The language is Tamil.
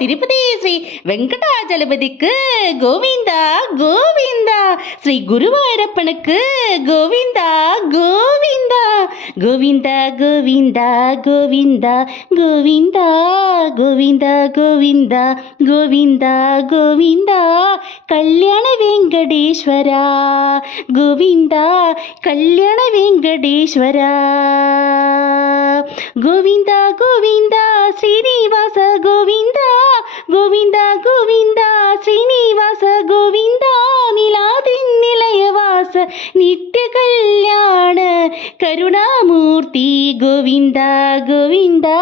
తిరుపతి శ్రీ வெங்கடாஜலபதிக்கு கோவிந்தா கோவிந்தா, ஸ்ரீ குருவாயூரப்பனுக்கு கோவிந்தா கோவிந்தா, கோவிந்தா கோவிந்தா கோவிந்தா கோவிந்தா கோவிந்தா கோவிந்தா கோவிந்தா கோவிந்தா, கல்யாண வெங்கடேஸ்வரா கோவிந்தா, கல்யாண வெங்கடேஸ்வரா கோவிந்தா கோவிந்தா, ஸ்ரீனிவாச கோவிந்தா கோவிந்தா கோவிந்தா, ஸ்ரீனிவாச கோவிந்தா, நிலாதின் நிலையவாச நித்திய கல்யாண கருணாமூர்த்தி கோவிந்தா கோவிந்தா.